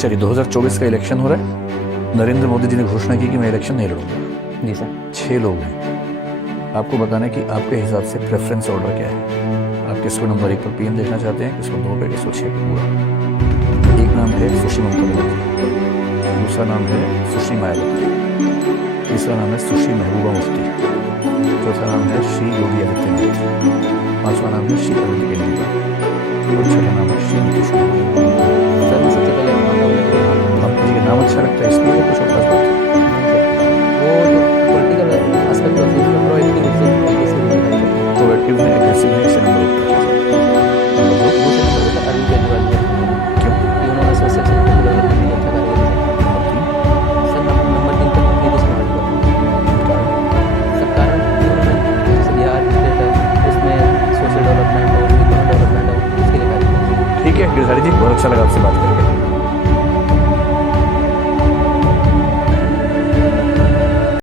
चलिए 2024 का इलेक्शन हो रहा है। नरेंद्र मोदी जी ने घोषणा की कि मैं इलेक्शन नहीं लड़ूंगा। जी सर। 6 लोग हैं। आपको बताना है कि आपके हिसाब से प्रेफरेंस ऑर्डर क्या है। आप किसको नंबर 1 पर पीएम देखना चाहते हैं, किसको 2 पे, किसको 6 पे पूरा। एक नाम है सुश्री ममता बनर्जी, दूसरा नाम है सुश्री मायावती, तीसरा नाम है सुश्री महबूबा मुफ्ती, चौथा नाम है श्री योगी आदित्यनाथ, पांचवा नाम है श्री अरविंद केजरीवाल और छठा नाम है श्री नीतीश कुमार। सर मैं सबसे पहले आपको जी का नाम अच्छा लगता है इसलिए कुछ और खास बात है? वो जो पॉलिटिकल एस्पेक्ट होते हैं उसमें प्रोएक्टिव रूप से तरीके से होता है। प्रोएक्टिव है, एग्रेसिव है, इसे नंबर 1 पर रखिए। नंबर 2 दूसरे नंबर पर अरविंद केजरीवाल जी हैं क्यों? कि उन्होंने सोशल सेक्टर को डेवलप करने में अच्छा कार्य किया नंबर 3 सर। नंबर 3 पर नीतीश कुमार जी पर सर, कारण कि उन्होंने जैसे बिहार स्टेट है उसमें सोशल डेवलपमेंट और इकोनॉमिक डेवलपमेंट है उसके लिए कार्य किया। ठीक है गिरधारी जी, बहुत अच्छा लगा आपसे बात